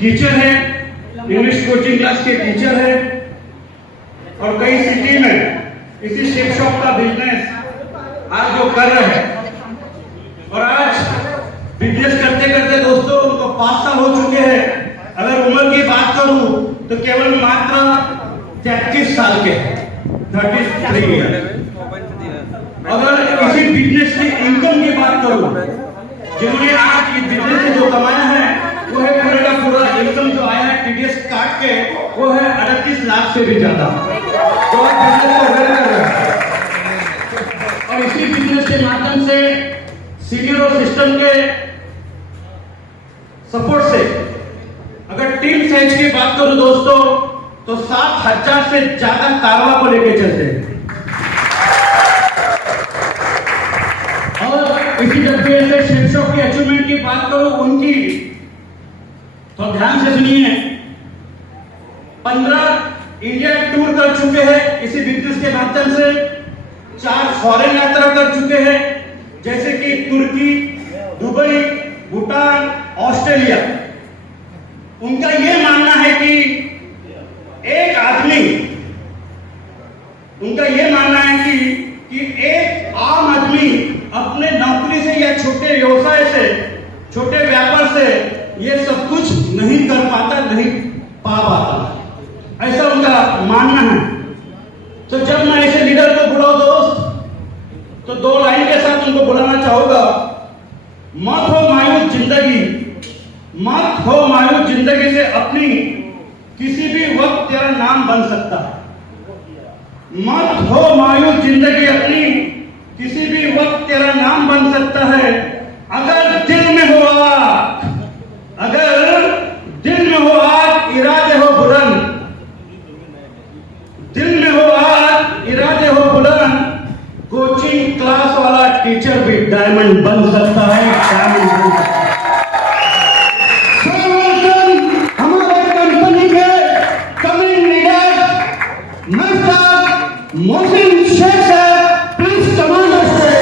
Teacher हैं, English coaching class के teacher हैं और कई सिटी में इसी शेप शॉप का बिजनेस आज जो कर रहे हैं। और आज बिजनेस करते करते दोस्तों उनको 5 साल हो चुके हैं। अगर उम्र की बात करूं तो केवल मात्र 33 साल के, 33 ईयर। अगर इसी बिजनेस की इनकम की बात करूं, जिन्होंने आज इस बिजनेस से जो कमाया है वो है पूरे का पूरा इनकम जो आया है टीडीएस काट के वो है 38 लाख से भी ज्यादा। तो बिजनेस को रन कर रहे हैं और इसी बिजनेस के माध्यम से सीनियर सिस्टम के सपोर्ट से अगर टीम साइज की बात करूं दोस्तों तो 7,000 से ज्यादा कारवा को लेके चलते हैं। और इसी तरीके से शीर्षक की अचीवमेंट की बात करूं उनकी, तो ध्यान से सुनिए। 15 इंडिया टूर कर चुके हैं इसी बिजनेस के माध्यम से, 4 फॉरेन यात्रा कर चुके हैं जैसे कि तुर्की, दुबई, भूटान, ऑस्ट्रेलिया। उनका यह मानना है कि एक आदमी, उनका यह मानना है कि एक आम आदमी अपने नौकरी से या छोटे व्यवसाय से, छोटे व्यापार से ये सब कुछ नहीं कर पाता, नहीं पा पाता, ऐसा उनका मानना है। तो जब मैं ऐसे लीडर को बुलाऊं दोस्त तो 2 लाइन के साथ उनको बुलाना चाहूंगा। मत हो मायूस जिंदगी, मत हो मायूस जिंदगी से अपनी, किसी भी वक्त तेरा नाम बन सकता है। मत हो मायूस जिंदगी अपनी, किसी भी वक्त तेरा नाम बन सकता है। अगर दिल में हो आग, अगर दिल में हो आग, इरादे हो बुलंद, दिल में हो आग, इरादे हो बुलंद, कोचिंग क्लास वाला टीचर भी डायमंड बन सकता है, डायमंड बन सकता है। हमारे कंपनी के coming leader mister Mohsin Shaikh sahab, please command the stage.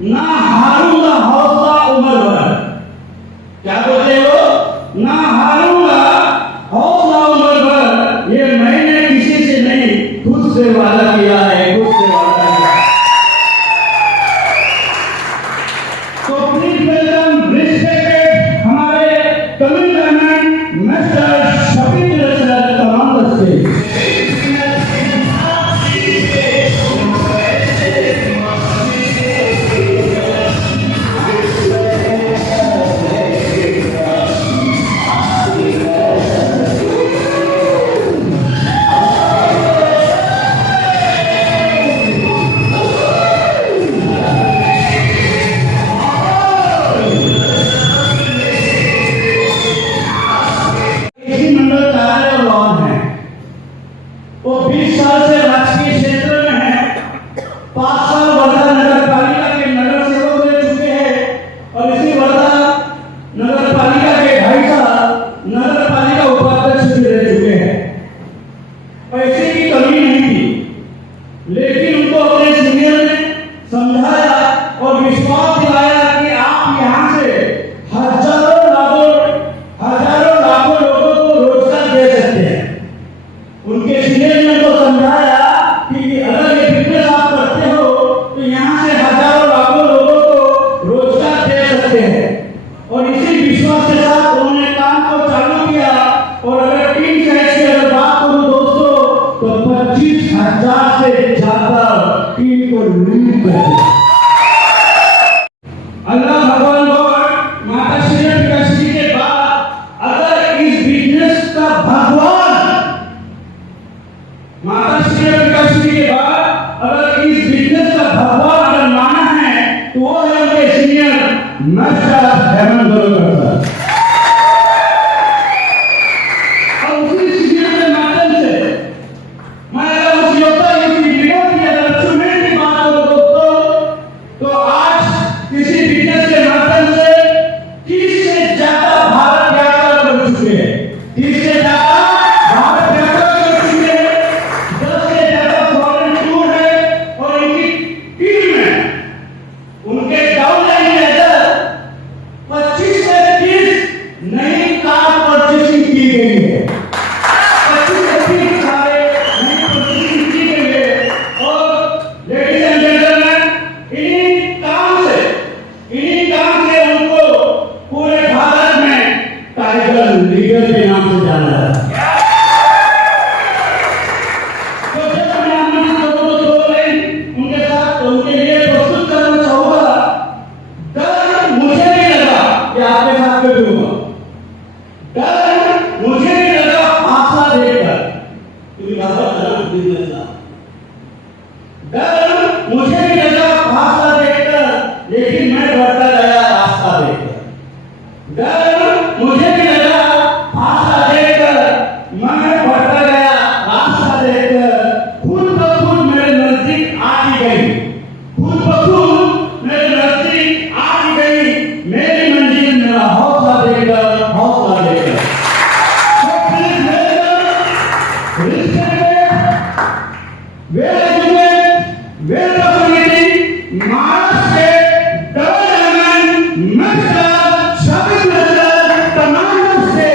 ना हारूंगा हौसला उम्र भर, क्या बोलते हो? ना हारूंगा हौसला उम्र भर, ये मैंने किसी से नहीं खुद से वादा किया है, खुद से वादा किया है। तो प्लीज वेलकम रिस्पेक्टेड हमारे coming mister Shafiq sir, command the stage. वो 20 साल से राजकीय क्षेत्र में है, 5 साल वर्धा नगर पालिका के नगर सेवक रह चुके हैं और इसी वर्धा नगर पालिका के 2.5 साल नगर पालिका उपाध्यक्ष भी रह चुके हैं। पैसे की कमी नहीं थी, लेकिन उनको अपने सीनियर ने समझाया और विश्वास दिलाया कि आप यहाँ से हजारों लाखों लोगों को रोजगार दे उम्मीद करते हैं। अल्लाह भगवान गॉड माता श्री विकासजी के बाद अगर इस बिजनेस का भगवान माता श्री विकासजी के बाद अगर इस बिजनेस का भगवान अगर माना है तो वो है उनके senior mister Hemant Golkar sir. और उसी सीनियर के माध्यम से मैं अगर उस योद्धा की रिपोर्ट की अगर अचीवमेंट की बात करूं दोस्तों तो आज किसी बिजनेस के माध्यम से 30 से ज्यादा भारत यात्रा कर चुके हैं, 30 से ज्यादा भारत यात्रा कर चुके हैं, 10 से ज्यादा फॉरेन टूर है और इनकी टीम में उनके डाउनलाइन के अंदर 25 से 30 नई कार परचेसिंग की गई है, 25 से 30 कारें नई परचेसिंग की गई है। और लेडीज एंड जेंटलमैन इन्हीं काम से उनको पूरे भारत में टाइगर लीडर के नाम से जाना जाता है। तो जब मैं आपको दो लाइन उनके साथ उनके लिए प्रस्तुत करना चाहूंगा। डर मुझे नहीं लगा कि आपके साथ में दूंगा, डर मुझे नहीं लगा आशा देखकर, क्योंकि आशा करना बिजनेस था। डर मुझे नहीं लगा भाषा देखकर, लेकिन मैं बढ़ता गया रास्ता देखकर। डर मुझे नहीं लगा भाषा देखकर, मैं बढ़ता गया रास्ता देखकर। खुद ब खुद मेरे नजदीक आती गई, खुद ब खुद मेरे नजदीक आती गई मेरी मंजिल, मेरा हौसला देकर, हौसला देकर। तो प्लीज वेल अपॉर्चुनिटी महाराष्ट्र के डबल एमएन मिस्टर शबीर नजर कमांडर से।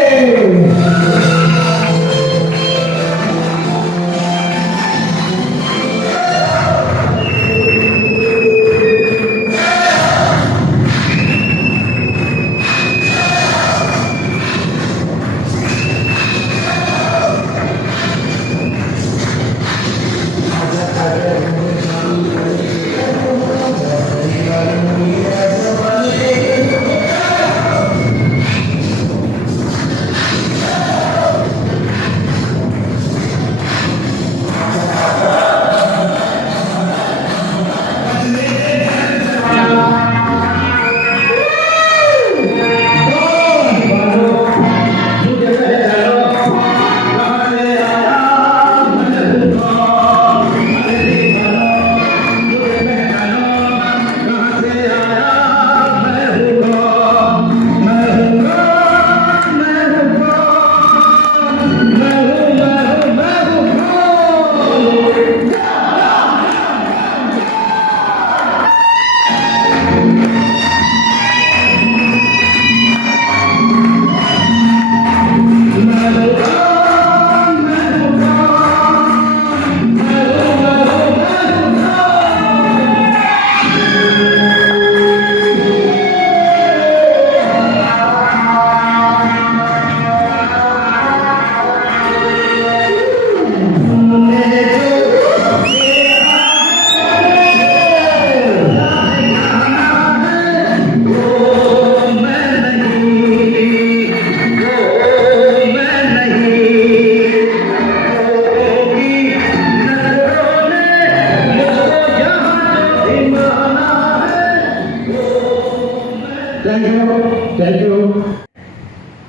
Thank you.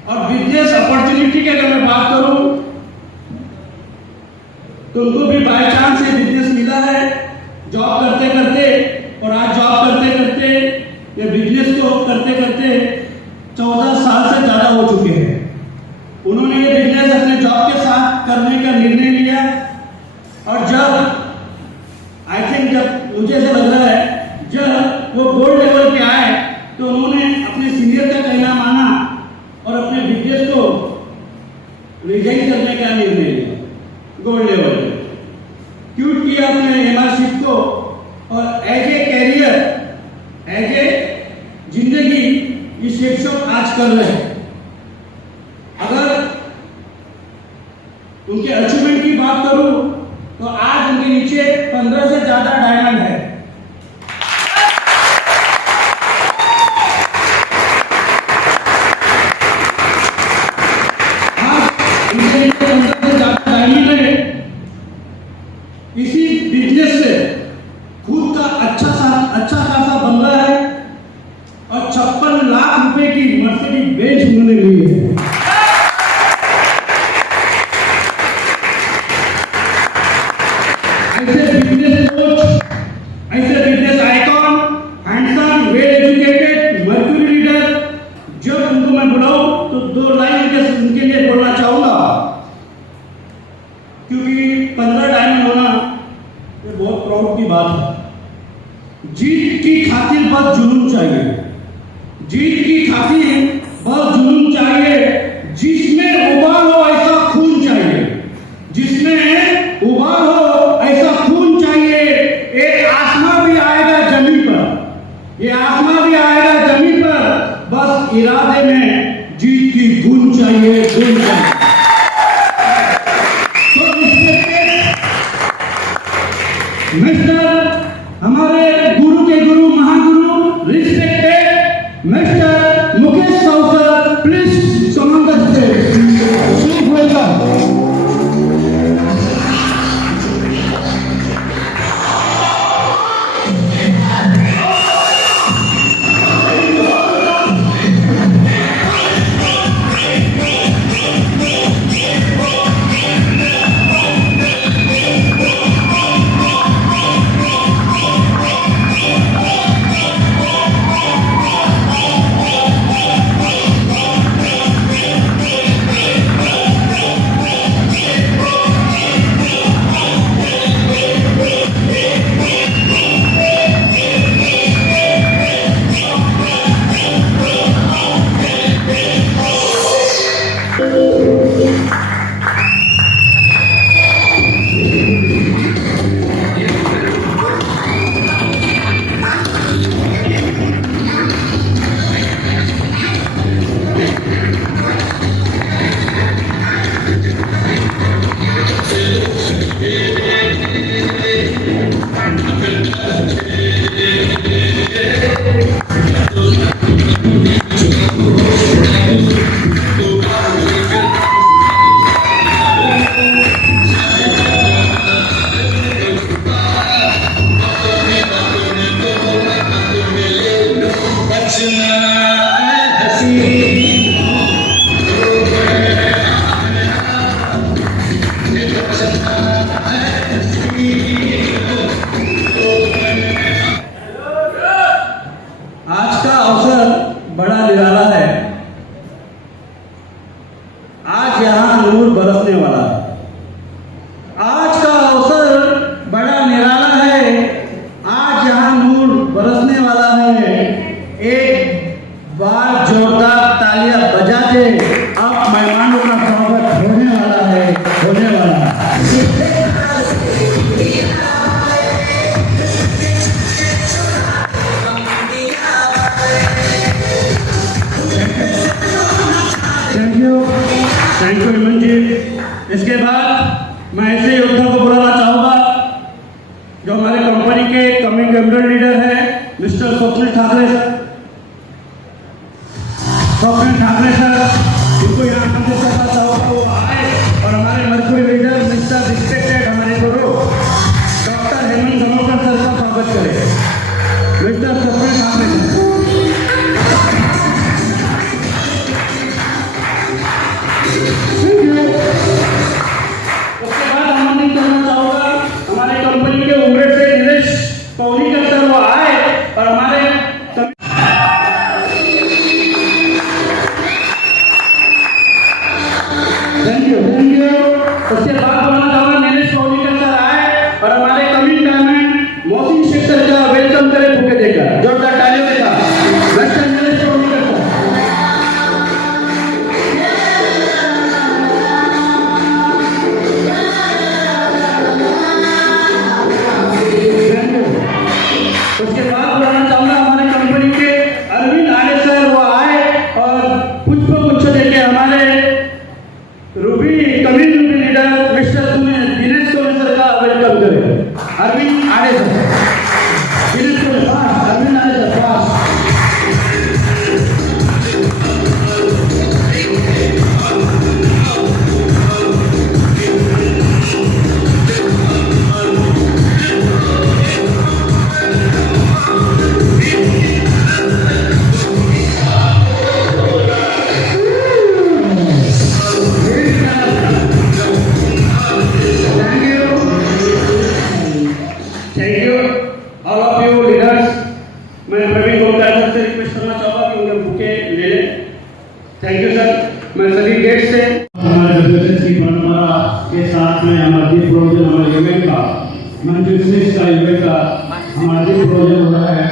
और बिजनेस अपॉर्चुनिटी की अगर मैं बात करूं तो उनको भी बाय चांस ये बिजनेस मिला है जॉब करते करते, और आज जॉब करते करते ये बिजनेस को करते करते 14 साल से ज्यादा हो चुके हैं। उन्होंने ये बिजनेस अपने जॉब के साथ करने का निर्णय लिया, और जब आई थिंक जब मुझे ऐसा लग रहा है जब वो गोल्ड लेवल पे आए तो उन्होंने अपने सीनियर का कहना माना और अपने बिजनेस को रिजाइन करने का निर्णय लिया। गोल्ड लेवल क्यूट किया अपने एमआरशिप को, और as a career, as a जिंदगी ये शेप शॉप आज कर रहे हैं। अगर उनके अचीवमेंट की बात करूं तो आज उनके नीचे 15 से ज्यादा डायमंड है, रुपए की मर्सिडीज बेंच उन्होंने ली है। ऐसे बिजनेस कोच, ऐसे business icon, handsome, well educated, mercury leader, जब उनको मैं बुलाऊं तो 2 लाइन उनके लिए बोलना चाहूंगा, क्योंकि 15 डायमंड होना ये बहुत प्राउड की बात है। जीत की खातिर बहुत जुनून चाहिए, जीत की खातिर बहुत जुनून चाहिए, जिसमें उबाल हो ऐसा खून चाहिए, जिसमें उबाल हो ऐसा खून चाहिए। ये आसमां भी आएगा जमीन पर, ये आसमां भी आएगा जमीन पर, बस इरादे में जीत की गुण चाहिए, गुण चाहिए। मिस्टर हमारे गुरु के गुरु महागुरु respected mister Mukesh Savkar, please command the stage. Welcome. Thank you Hemant ji. इसके बाद मैं ऐसे योद्धा को बुलाना चाहूंगा जो हमारे कंपनी के कमिंग एम्बेडेड लीडर है mister Swapnil Thackeray sir. Swapnil Thackeray sir जिनको यहाँ करना चाहूंगा वो आए और हमारे मर्क्यूरी लीडर मिस्टर रिस्पेक्टेड हमारे गुरु डॉक्टर हेमंत धनोकर सर का स्वागत करें। Mister Swapnil Thackeray sir. उसके बाद हम करना चाहूंगा हमारे कंपनी के उम्र से निलेश पौनीकर सर वो आए और हमारे थैंक यू। उसके बाद बोलना चाहूंगा निलेश पौनीकर सर आए और हमारे coming diamond Mohsin Shaikh sir का वेलकम करें फूके देकर जोरदार तालियों के साथ। Mister Nilesh Paunikar sir. उसके बाद बुलाना चाहूंगा हमारे कंपनी के अरविंद आर्य सर वो आए और पुष्प गुच्छ देके हमारे Ruby coming leader mister Dinesh Soni sir का वेलकम करें। Arvind Arya sir. Dinesh Soni Arvind Arya sir pass. Disclosure हो रहा है।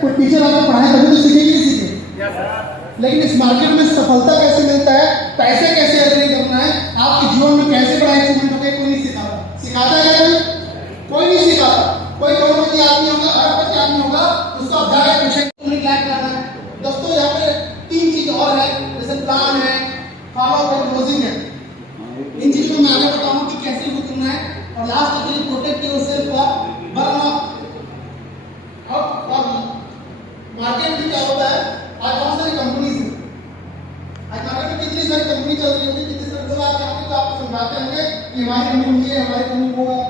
कोई टीचर आपको पढ़ाए तभी तो सीखेगी नहीं सीखे। लेकिन इस मार्केट में सफलता कैसे मिलता है, पैसे कैसे अर्निंग करना है, आपके जीवन में कैसे बड़ा अचीवमेंट होगा, कोई नहीं सिखाता। सिखाता है कोई नहीं सिखाता। कोई करोड़पति आदमी होगा, अरबपति आदमी होगा, उसको आप जाके पूछेंगे उन्हें क्या करना है। दोस्तों यहाँ पे 3 चीज और है, जैसे प्लान है, फॉलो अप और क्लोजिंग है। इन चीजों में आगे बताऊंगा कि कैसे इनको करना है। और लास्ट के लिए protect yourself from burnout. Market में क्या होता है, आज बहुत सारी कंपनीज हैं, आज मार्केट में कितनी सारी कंपनी चल रही होगी, कितने सारे लोग आते होंगे तो आपको समझाते होंगे कि हमारी कंपनी ये, हमारी कंपनी वो है।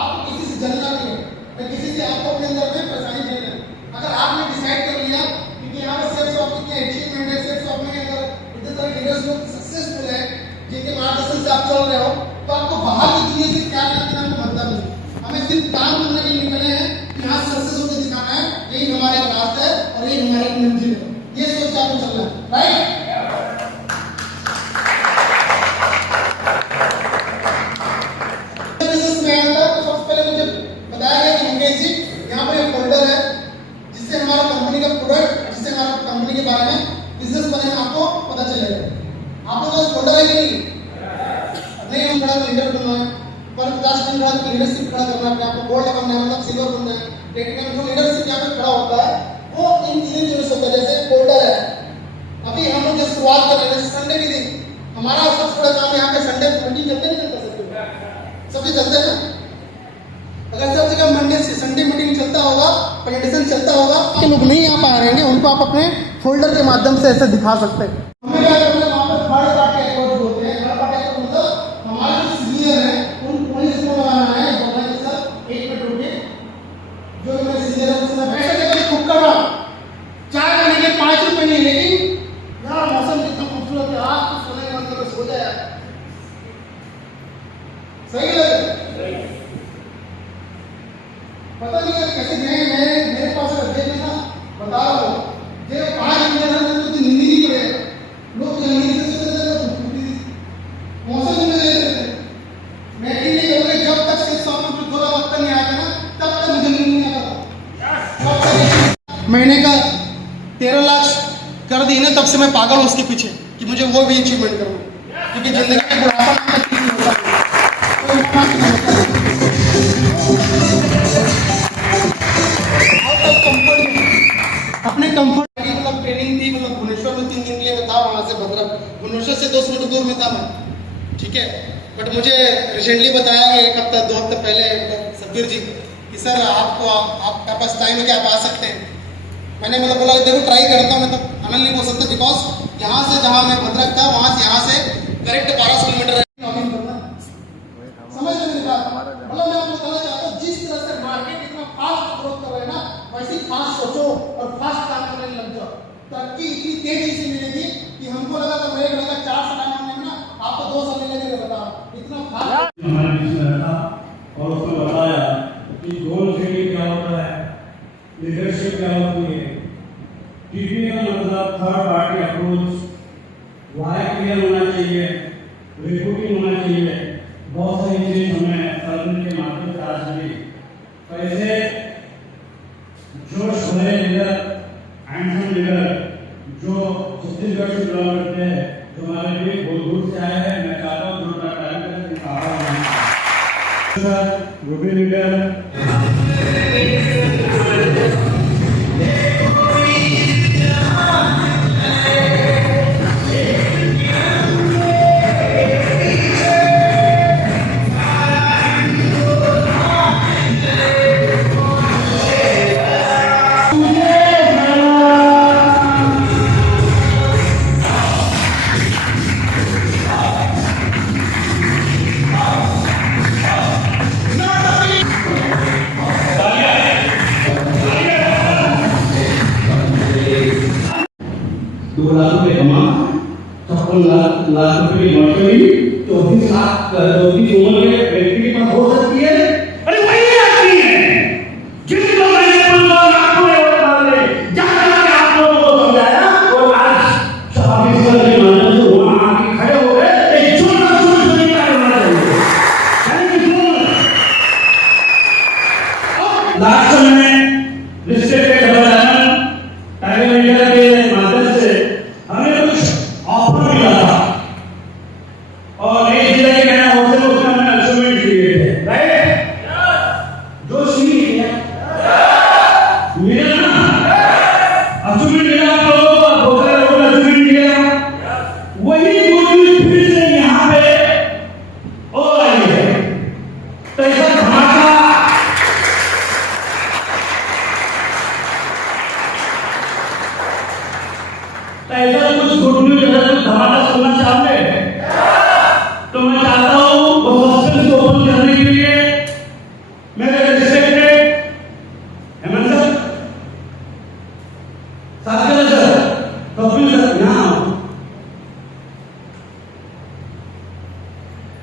आपको किसी से जलना नहीं है, या किसी से आपको अपने अंदर में परेशानी झेलना है। अगर आपने डिसाइड कर लिया कि यहाँ पर सेल्स ऑफ कितने अचीवमेंट है, सेल्स ऑफ में अगर इतने सारे लीडर्स लोग सक्सेसफुल है जिनके मार्गदर्शन से आप चल रहे हो, तो आपको बाहर की दुनिया से क्या करना आपको मतलब नहीं। हमें सिर्फ काम करने के लिए निकले हैं कि यहाँ सक्सेस होकर दिखाना है, यही हमारे रास्ता है और यही हमारी मंजिल है। ये सोच के आपको चलना है, राइट? बिजनेस में आता तो सबसे पहले मुझे बताया गया कि मुकेश जी यहाँ पर एक फोल्डर है जिससे हमारा कंपनी का प्रोडक्ट, जिससे हमारा कंपनी के बारे में बिजनेस प्लान आपको पता चलेगा। आप लोगों का फोल्डर है कि नहीं? हम बड़ा लीडर बनना है, पर 50 दिन बाद लीडरशिप खड़ा करना है, आपको गोल्ड करना है, मतलब सिल्वर बनना है। लेकिन जो लीडरशिप यहाँ पे खड़ा होता है वो इन 3 चीजों से होता है। जैसे फोल्डर है, अभी हम लोग जो शुरुआत कर रहे हैं संडे के दिन, हमारा सबसे बड़ा काम यहाँ पे संडे मीटिंग चलते नहीं चलता सबसे चलते हैं ना। अगर सब जगह मंडे से संडे मीटिंग चलता होगा, प्रेजेंटेशन चलता होगा, कि लोग नहीं आ पा रहे हैं, उनको आप अपने फोल्डर के माध्यम से ऐसे दिखा सकते हैं। हमें क्या करना है, वहाँ पर थर्ड पार्टी अप्रोच बोलते हैं। थर्ड पार्टी अप्रोच मतलब हमारे जो सीनियर है उन पुलिस को लगाना है, बोलना है सर एक मिनट रुकिए, जो मेरे सीनियर है उसने पैसे देकर खुद का चाय लेने के 5 रुपए नहीं, लेकिन यार मौसम कितना खूबसूरत है, आज तो सोने का मन कर सो जाए। सही लगे? पता नहीं है कैसे मेरे पास देख ना बता रहा हूँ, जो 5 इंजीनियर हैं तो नींद नहीं पड़े लोग, नींद से सोते थे मौसम में देते थे। मैं नहीं करूँगा जब तक से सामने पर थोड़ा वक्त नहीं आया ना तब तक मुझे नींद नहीं आता। महीने का 13 लाख कर दी ना, तब से मैं पागल हूँ उसके पीछे कि मुझे वो भी अचीवमेंट करूँ, क्योंकि जिंदगी में बुढ़ापा नहीं होता, अपने कंफर्ट की मतलब ट्रेनिंग थी, मतलब भुवनेश्वर में 3 दिन के लिए मैं था, वहाँ से भद्रक, भुवनेश्वर से 200 मीटर दूर में था मैं, ठीक है। बट मुझे रिसेंटली बताया कि 1 हफ्ता 2 हफ्ते पहले सब्बीर जी कि सर आपका पास टाइम है कि आप आ सकते हैं। मैंने मतलब बोला देखो ट्राई करता हूँ, मैं तो आनंद नहीं बोल सकता, बिकॉज यहाँ से जहाँ मैं भद्रक था वहाँ से यहाँ से करेक्ट 1200 किलोमीटर समझ में नहीं बात। मतलब मैं आपको बताना चाहता हूँ जिस तरह से मार्केट इतना फास्ट ग्रोथ कर रहा है ना, वैसे फास्ट सोचो और फास्ट काम करने लग जाओ, तरक्की इतनी तेजी से मिलेगी कि हमको लगा था मेरे लगा 4 साल में ना, आपको 2 साल लगेंगे, बता इतना फास्ट हमारे बीच में रखा और उसको बताया कि गोल सेटिंग क्या होता है, लीडरशिप क्या होती है, टीपी का मतलब third party approach, Y clear होना चाहिए, रिपोर्टिंग होना चाहिए, बहुत सारी चीजें हमें सर्जन के माध्यम से आज मिली। कैसे जोश भरे लीडर, हैंडसम लीडर जो छत्तीसगढ़ से बिलोंग करते हैं, जो हमारे लिए बहुत दूर से आए हैं, मैं चाहता हूँ थोड़ा टाइम कर दिखा गुड लीडर ₹2 लाख कमा, 56 लाख रुपए की मर्सिडीज 34 उम्र के व्यक्ति के पास हो सकती है। अरे वही आदमी है जिसको मैंने 15 लाख में डाले, जहाँ आप लोगों को समझाया तो ऐसा कुछ गुड न्यूज अगर धमाका सुनना चाहते हैं तो मैं चाहता हूं वो सस्पेंस को ओपन करने के लिए मेरे रेस्पेक्टेड हेमंत सर, सागर सर, कपिल सर यहाँ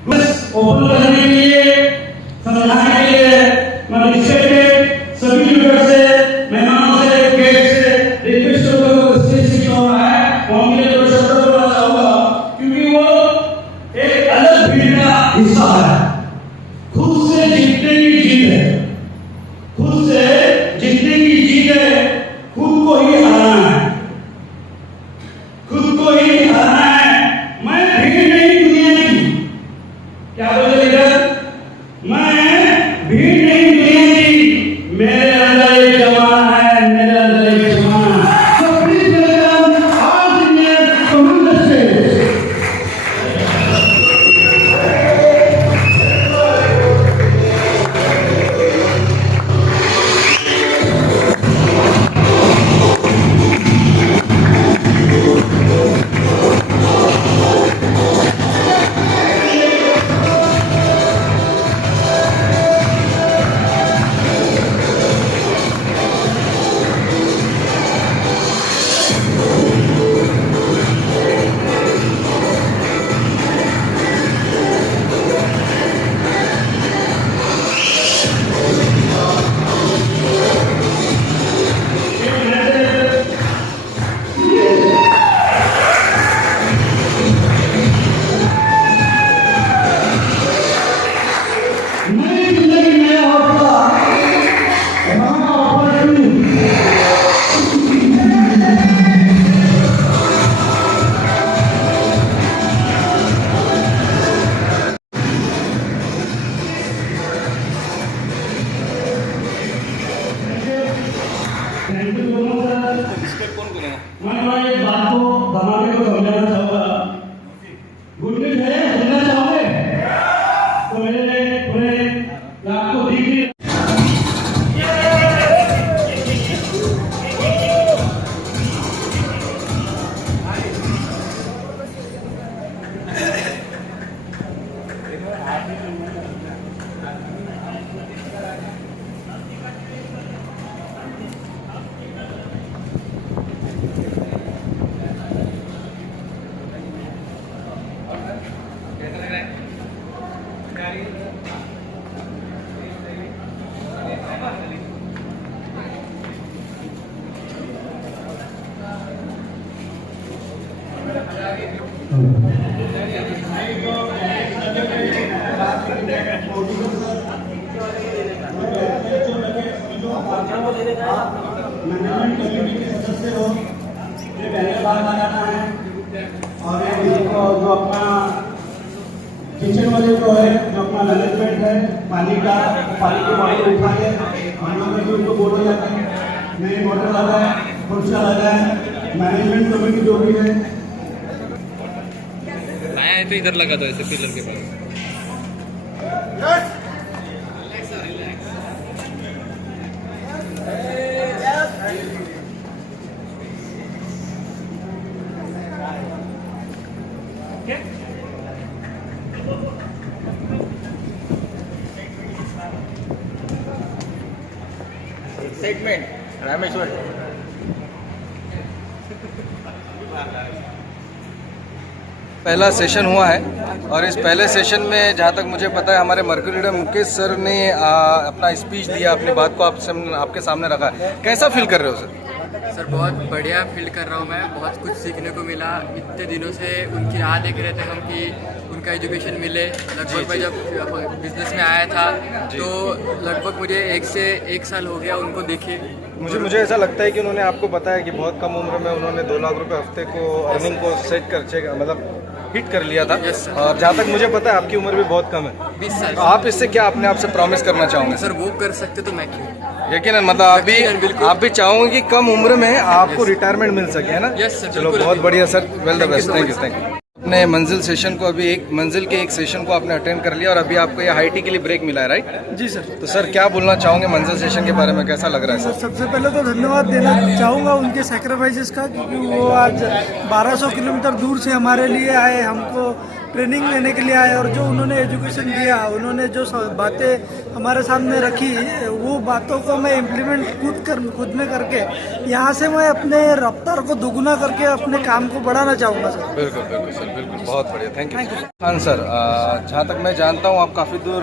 बस ओपन करने के लिए, समझाने के लिए मैं रिस्पेक्टेड सभी लीडर से, मेहमानों से, गेस्ट से रिक्वेस्ट करता स्टेज से क्यों रहा है उनके लिए दो शब्द बोलना चाहूंगा, क्योंकि वो एक अलग भीड़ का हिस्सा है। खुद से जीतने की जीत है, खुद से जीतने की जीत है, खुद को ही हराना है, खुद को ही हराना है। मैं भीड़ नहीं दुनिया की, क्या बोले लीडर, मैं भीड़ नहीं दुनिया की, मेरे अंदर एक जमाना है, मेरे अंदर एक जमाना है। So please welcome all Indian community. नई जिंदगी में हौसला, नया opportunity। Thank you so much, sir। मैं एक बात को धमाके को समझाना चाहूंगा। गुड न्यूज है, सुनना चाहोगे तो मेरे पूरे आपको दिख रही मैनेजमेंट कमेटी के सदस्य हो, ये पहले बार लगाना है और ये जो अपना किचन वाले जो है, जो अपना मैनेजमेंट है, पानी की बॉटल उठा के खाना में भी उनको बोला जाता है, नई बॉटल लगा है, कुर्सियाँ लगा है, मैनेजमेंट कमेटी जो भी है आया है तो इधर लगा दो ऐसे पिलर के पास। एक्साइटमेंट रामेश्वर पहला सेशन हुआ है और इस पहले सेशन में जहाँ तक मुझे पता है हमारे मर्क्यूरी लीडर मुकेश सर ने अपना स्पीच दिया, अपनी बात को आपके सामने रखा। कैसा फील कर रहे हो सर? सर बहुत बढ़िया फील कर रहा हूँ मैं, बहुत कुछ सीखने को मिला। इतने दिनों से उनकी राह देख रहे थे हम कि उनका एजुकेशन मिले। लगभग मैं जब बिजनेस में आया था तो लगभग मुझे 1 से 1 साल हो गया उनको देखे। मुझे ऐसा लगता है कि उन्होंने आपको बताया कि बहुत कम उम्र में उन्होंने 2 लाख रुपए हफ्ते को अर्निंग को सेट कर मतलब हिट कर लिया था। और जहाँ तक मुझे पता है आपकी उम्र भी बहुत कम है, 20 साल। तो आप इससे क्या अपने आप से प्रॉमिस करना चाहोगे? सर वो कर सकते तो मैं क्यों? यकीनन मतलब आप भी चाहोगे कि कम उम्र में आपको रिटायरमेंट मिल सके, है ना? यस सर, चलो बिल्कुल। बहुत बढ़िया sir, well the best, thank you. अपने मंजिल सेशन को अभी मंजिल के एक सेशन को आपने अटेंड कर लिया और अभी आपको ये हाई टी के लिए ब्रेक मिला है, राइट? जी सर। तो सर क्या बोलना चाहोगे मंजिल सेशन के बारे में, कैसा लग रहा है सर सर? सबसे पहले तो धन्यवाद देना चाहूँगा उनके सेक्रीफाइसेस का, क्योंकि वो आज 1200 किलोमीटर दूर से हमारे लिए आए, हमको ट्रेनिंग लेने के लिए आए, और जो उन्होंने एजुकेशन दिया, उन्होंने जो बातें हमारे सामने रखी, वो बातों को मैं इम्प्लीमेंट खुद में करके यहाँ से मैं अपने रफ्तार को दोगुना करके अपने काम को बढ़ाना चाहूँगा सर। बिल्कुल बिल्कुल सर, बिल्कुल, बहुत बढ़िया, थैंक यू खान सर। जहाँ तक मैं जानता हूँ आप काफ़ी दूर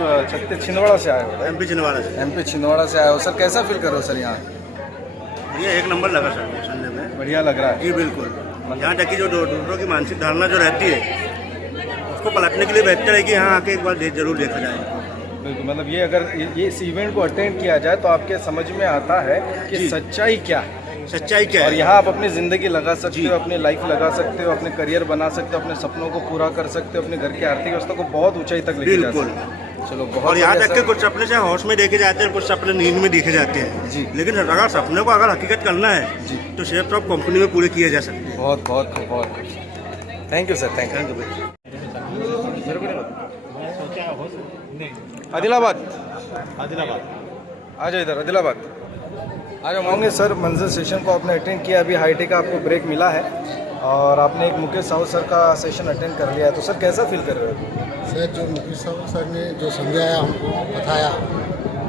छिंदवाड़ा से आए हो? एमपी छिंदवाड़ा से। एमपी छिंदवाड़ा से आए हो सर, कैसा फील कर रहे हो सर यहाँ? ये एक नंबर लगा सर सुनने में, बढ़िया लग रहा है जी बिल्कुल। यहाँ तक कि जो दूसरों की मानसिक धारणा जो रहती है उसको पलटने के लिए बेहतर है कि यहाँ आके एक बार जरूर देखा जाए। बिल्कुल, मतलब ये अगर ये इस इवेंट को अटेंड किया जाए तो आपके समझ में आता है कि सच्चाई क्या है, सच्चाई क्या और है। यहाँ आप अपनी ज़िंदगी लगा सकते हो, अपनी लाइफ लगा सकते हो, अपने करियर बना सकते हो, अपने सपनों को पूरा कर सकते हो, अपने घर की आर्थिक व्यवस्था को बहुत ऊंचाई तक लेके जा सकते हो। चलो बहुत। और यहाँ तक बढ़िया कि कुछ सपने से होश में देखे जाते हैं, कुछ सपने नींद में देखे जाते हैं जी। लेकिन अगर सपने को अगर हकीकत करना है जी। तो सिर्फ तो कंपनी में पूरे किए जा सकते हैं। बहुत बहुत बहुत thank you sir, thank you. Adilabad आ जाओ, इधर आदिलाबाद आ जाओ। मांगे सर, मंजिल सेशन को आपने अटेंड किया, अभी हाई टी का आपको ब्रेक मिला है और आपने एक मुकेश साहू सर का सेशन अटेंड कर लिया है, तो सर कैसा फील कर रहे हो? सर जो मुकेश साहू सर ने जो समझाया, हमको बताया,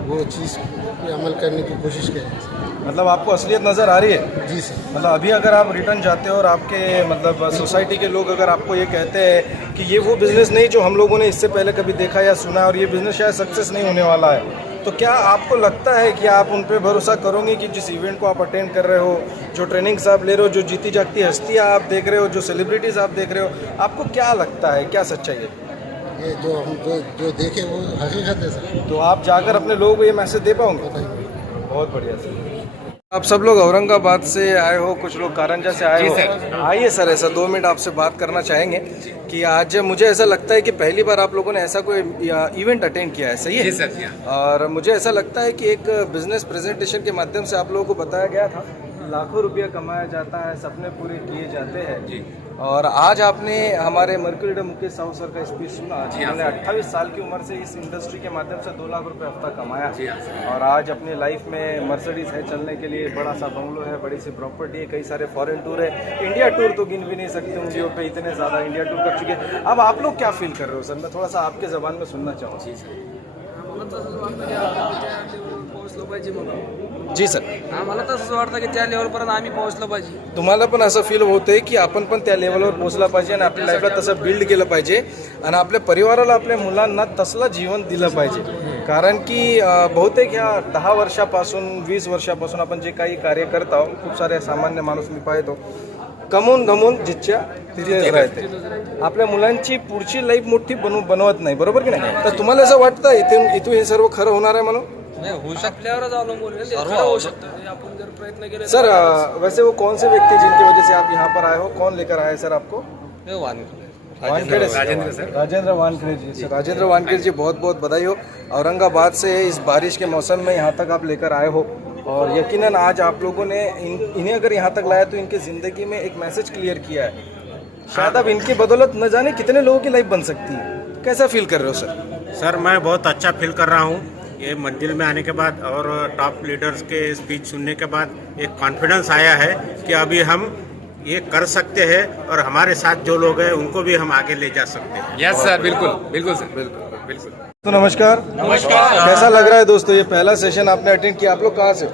वो चीज़ पे अमल करने की कोशिश करें। मतलब आपको असलियत नज़र आ रही है? जी सर। मतलब अभी अगर आप रिटर्न जाते हो और आपके मतलब सोसाइटी के लोग अगर आपको ये कहते हैं कि ये वो बिज़नेस नहीं जो हम लोगों ने इससे पहले कभी देखा या सुना, और ये बिज़नेस शायद सक्सेस नहीं होने वाला है, तो क्या आपको लगता है कि आप उन पर भरोसा करोगे कि जिस इवेंट को आप अटेंड कर रहे हो, जो ट्रेनिंग्स आप ले रहे हो, जो जीती जागती हस्तियाँ आप देख रहे हो, जो सेलिब्रिटीज़ आप देख रहे हो, आपको क्या लगता है, क्या सच्चाई है? ये जो हम जो देखे वो हकीकत है सर। तो आप जाकर अपने लोगों को ये मैसेज दे पाओगे? बहुत बढ़िया सर। आप सब लोग औरंगाबाद से आए हो, कुछ लोग कारंजा से आए हो। आइए सर, ऐसा 2 मिनट आपसे बात करना चाहेंगे कि आज मुझे ऐसा लगता है कि पहली बार आप लोगों ने ऐसा कोई इवेंट अटेंड किया है, सही है? जी सर, जी। और मुझे ऐसा लगता है कि एक बिजनेस प्रेजेंटेशन के माध्यम से आप लोगों को बताया गया था लाखों रुपया कमाया जाता है, सपने पूरे किए जाते हैं जी। और आज आपने हमारे मर्क्यूरी मुकेश साहू सर का स्पीच सुना। उन्होंने 28 साल की उम्र से इस इंडस्ट्री के माध्यम से 2 लाख रुपए हफ्ता कमाया और आज अपनी लाइफ में मर्सिडीज है चलने के लिए, बड़ा सा बंगलो है, बड़ी सी प्रॉपर्टी है, कई सारे फॉरेन टूर है, इंडिया टूर तो गिन भी नहीं सकते उंगलियों पे, इतने ज़्यादा इंडिया टूर कर चुके हैं। अब आप लोग क्या फील कर रहे हो सर? मैं थोड़ा सा आपके ज़बान में सुनना चाहूँगा। जी सर, आम्हाला तसंच वाटतं की त्या लेवलपर्यंत आम्ही पोहोचलो पाहिजे. तुम्हाला पण असं फील होतंय की आपण पण त्या लेवलवर पोहोचला पाहिजे आणि आपल्या लाईफला तसं बिल्ड केलं पाहिजे आणि आपल्या परिवाराला, आपल्या मुलांना तसलं जीवन दिलं पाहिजे. कारण की बहुतेक ह्या 10 वर्षापासून 20 वर्षापासून आपण जे काही कार्य करत आहोत, खूप सारे सामान्य माणूस मी पाहतो कमवून गमवून जिच्छा तिथे राहते, आपल्या मुलांची पुढची लाईफ मोठी बनवत नाही, बरोबर की नाही? तर तुम्हाला असं वाटतं इथून हे सर्व खरं होणार आहे म्हणून? आपल्यावरच अवलंबून आहे, खरं होऊ शकतं आपण जर प्रयत्न केले. सर वैसे वो कौन से व्यक्ति जिनकी वजह से आप यहाँ पर आए हो, कौन लेकर आए सर आपको? वानखेड़े से। राजेंद्र वानखेड़े जी। सर राजेंद्र वानखेड़े जी, बहुत बहुत बधाई हो। औरंगाबाद से इस बारिश के मौसम में यहाँ तक आप लेकर आए हो और यकीनन आज आप लोगों ने इन्हें अगर यहाँ तक लाया तो इनकी ज़िंदगी में एक मैसेज क्लियर किया है। शायद अब इनकी बदौलत न जाने कितने लोगों की लाइफ बन सकती है। कैसा फील कर रहे हो सर? सर मैं बहुत अच्छा फील कर रहा हूँ ये मंजिल में आने के बाद और टॉप लीडर्स के स्पीच सुनने के बाद एक कॉन्फिडेंस आया है कि अभी हम ये कर सकते हैं और हमारे साथ जो लोग हैं उनको भी हम आगे ले जा सकते हैं। यस सर, बिल्कुल बिल्कुल सर, बिल्कुल बिल्कुल। तो नमस्कार। कैसा लग रहा है दोस्तों, ये पहला सेशन आपने अटेंड किया? आप लोग कहाँ से?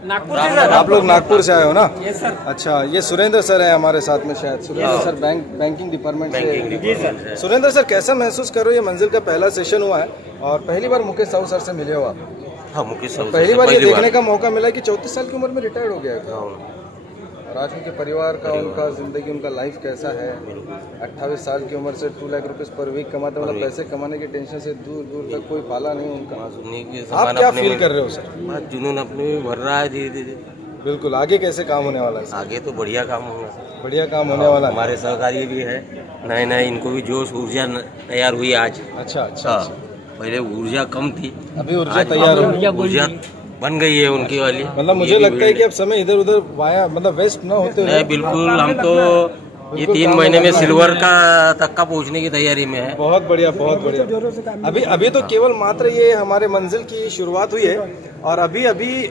नागपूर से सर. आप लोग नागपुर से आए हो ना? Yes sir. अच्छा, ये सुरेंद्र सर है हमारे साथ में, शायद सुरेंद्र सर बैंकिंग डिपार्टमेंट से। जी सर. सुरेंद्र सर, कैसा महसूस कर रहे हो? ये मंजिल का पहला सेशन हुआ है और पहली बार मुकेश साहू सर से मिले हो आप? हाँ, मुकेश साहू पहली बार ये देखने का मौका मिला कि 34 साल की उम्र में रिटायर्ड हो गया है और आज उनके परिवार का, उनका जिंदगी, उनका लाइफ कैसा है। 28 साल की उम्र से 2 लाख रुपए पर वीक कमाते, मतलब पैसे कमाने की टेंशन से दूर दूर तक कोई पाला नहीं उनका। आप क्या फील कर रहे हो सर? जुनून अपने में भर रहा है धीरे धीरे। बिल्कुल। आगे कैसे काम होने वाला है? आगे तो बढ़िया काम होगा, बढ़िया काम होने वाला है। हमारे सहकारी भी है, नए नए इनको भी जोश ऊर्जा तैयार हुई आज। अच्छा अच्छा। पहले ऊर्जा कम थी, अभी ऊर्जा तैयार हो, ऊर्जा बन गई है उनकी वाली। मतलब मुझे लगता है कि अब समय इधर उधर वाया, मतलब वेस्ट ना होते हुए। नहीं, बिल्कुल। हम तो ये 3 महीने में सिल्वर का तक का पहुंचने की तैयारी में है। बहुत बढ़िया, बहुत बढ़िया। अभी तो केवल मात्र ये हमारे मंजिल की शुरुआत हुई है और अभी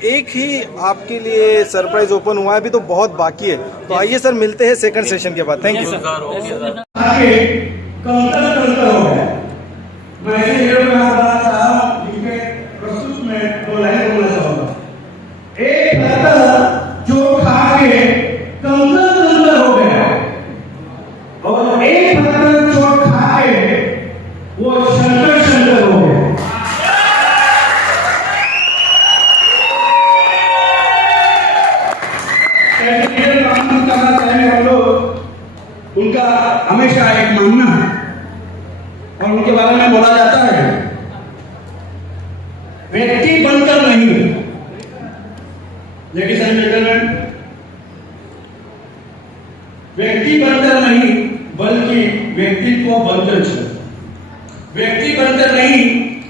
एक ही आपके लिए सरप्राइज ओपन हुआ है, अभी तो बहुत बाकी है। तो आइए सर, मिलते हैं सेकंड सेशन के बाद। Thank you sir. आगे कमतर हो गया। मैं ऐसे हीरो में जिनके प्रस्तुत में 2 लाइन बोलना चाहूंगा। एक पत्थर जो खा के कमतर हो गया और एक पत्थर जो खा के वो शंकर हो गया। हम लोग उनका हमेशा एक मानना है और उनके बारे में बोला जाता है, व्यक्ति बनकर नहीं, लेडीज एंड जेंटलमैन, व्यक्ति बनकर नहीं बल्कि व्यक्तित्व बनकर जियो। व्यक्ति बनकर नहीं,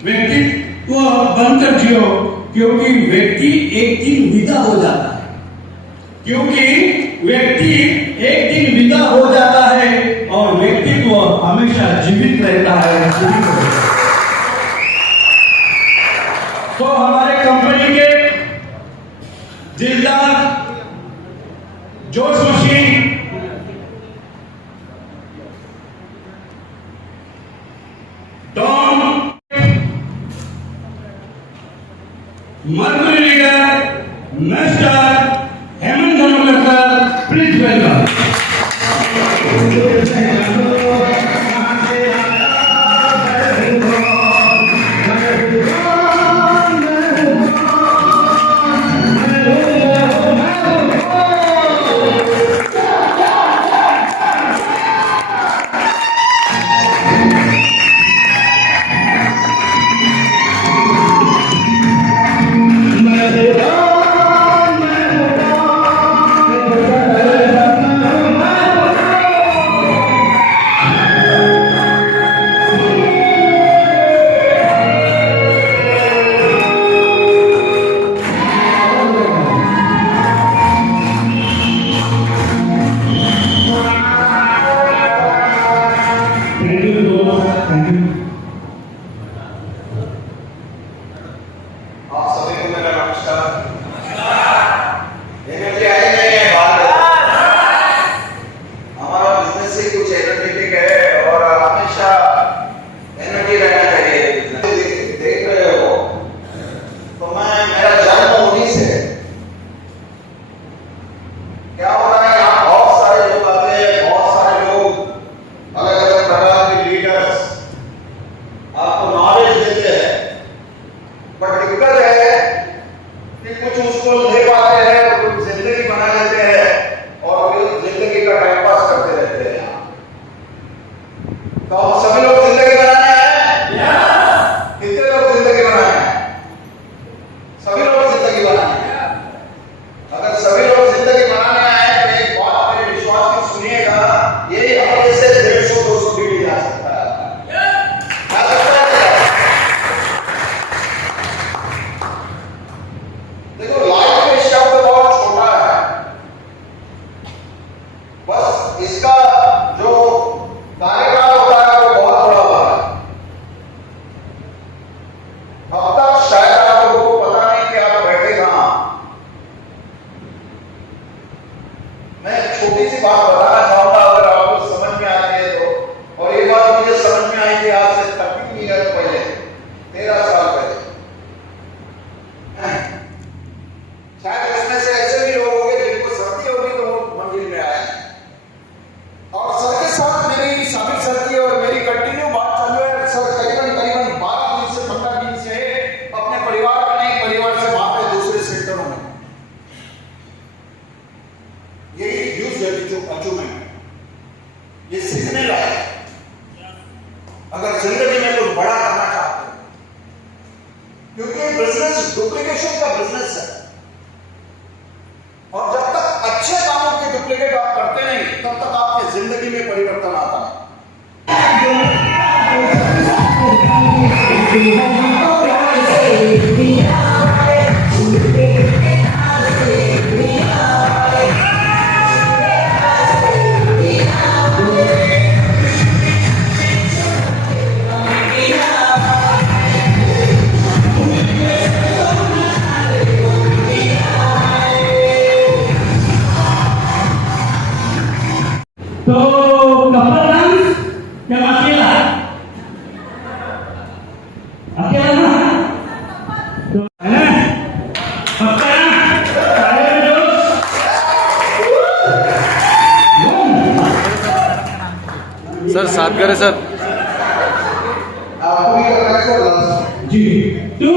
व्यक्तित्व बनकर जियो, क्योंकि व्यक्ति एक दिन विदा हो जाता है। क्योंकि व्यक्ति एक दिन विदा हो जाता है और व्यक्तित्व हमेशा जीवित रहता है, जीवित रहता है। तो हमारे कंपनी के दिलदार जोश machine don mercury leader mister Hemant Dhanokar sir, please welcome. Yeah. तो कपल डांस क्या अकेला? अकेला ना? तो है ना? पक्का ना? सारे दोस्त? सर साथ करें सर। जी तू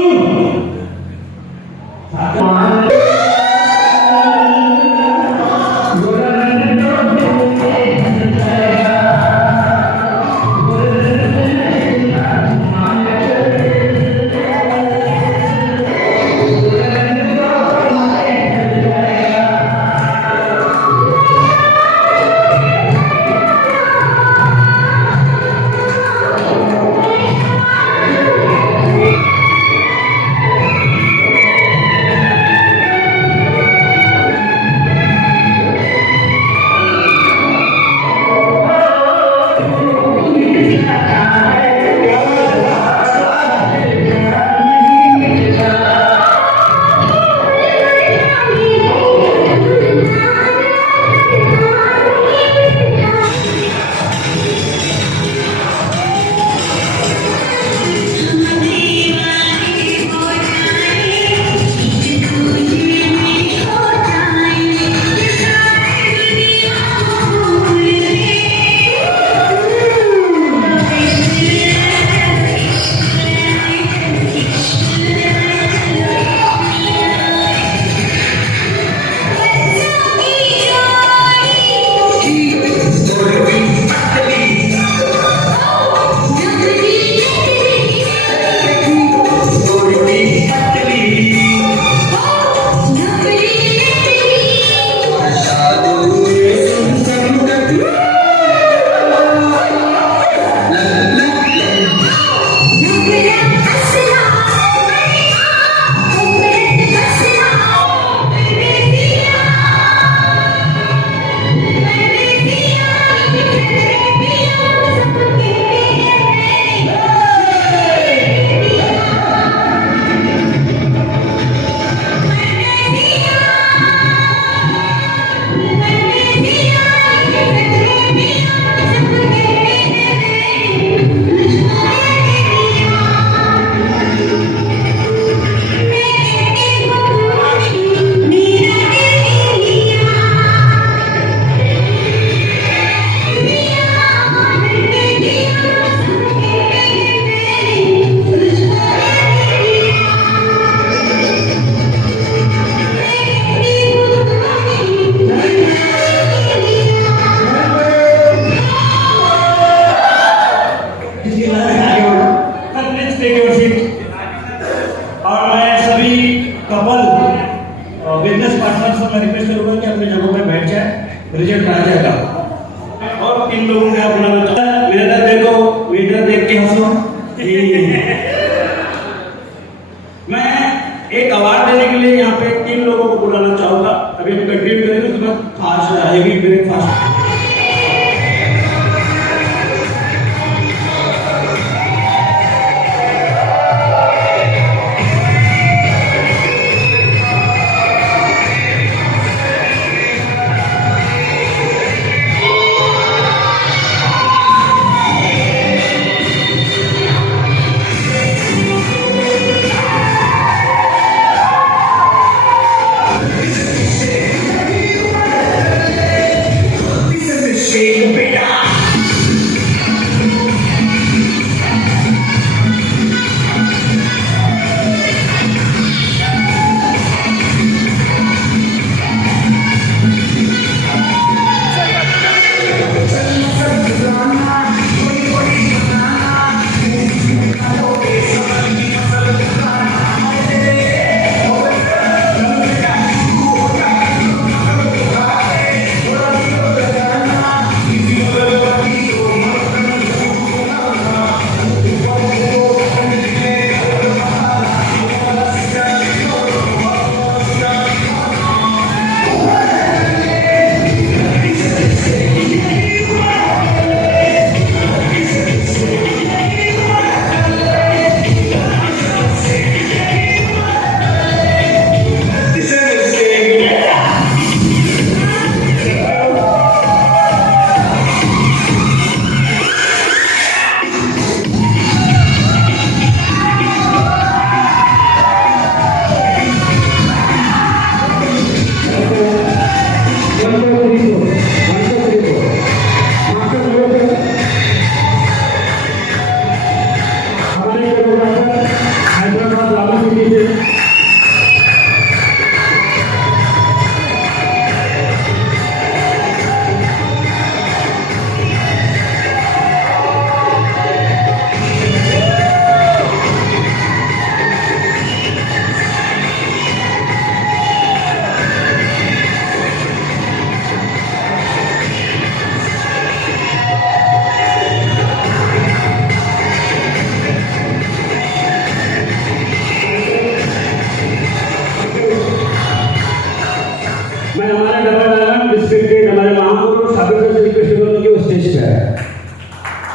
से रिक्वेस्ट करूंगा कि वो स्टेज पे आए।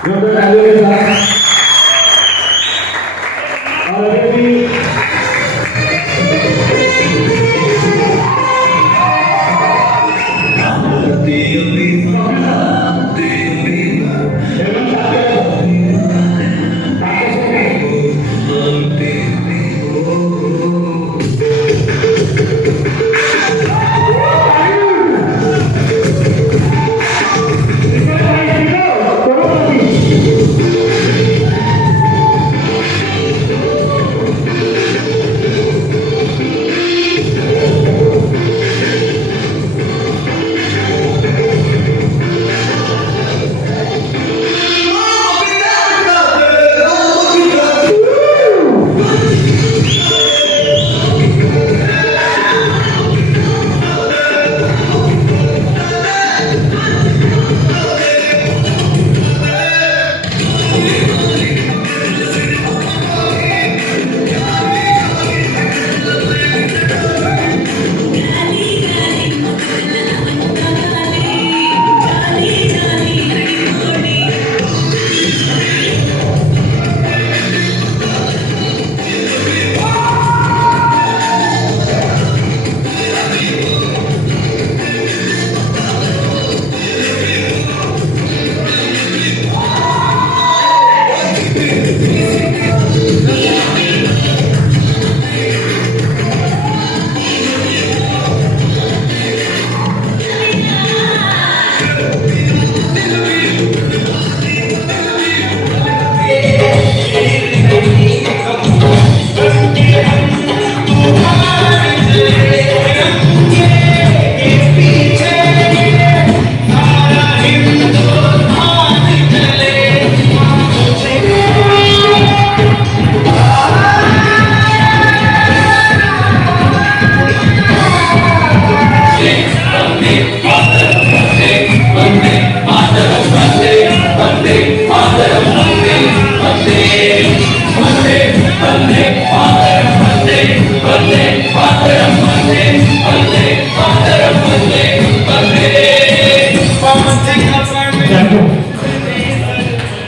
डॉक्टर राघव के साथ और अभी भी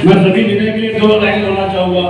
मैं सभी विनय के लिए 2 लाइन बोलना चाहूंगा।